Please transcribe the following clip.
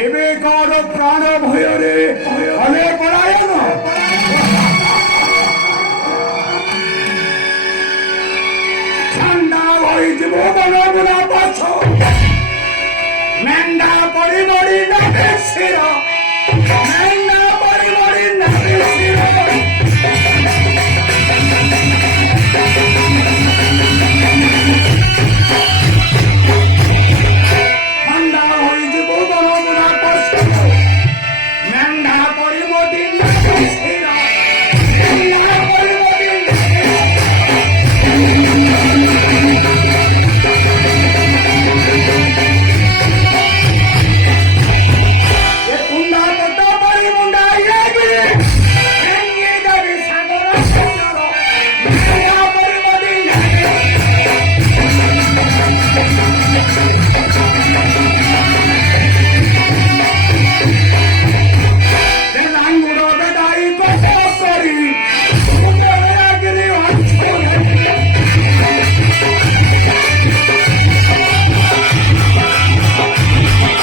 ଏବେ କର ପ୍ରାଣ ଭୟରେ କଲେ ପଳାୟନ। ঠান্ডা হইଯିବ ବନବୁଲା ପଛ ମେଣ୍ଢା ପଡ଼ି ବଡ଼ି ଡାକେ ଶିର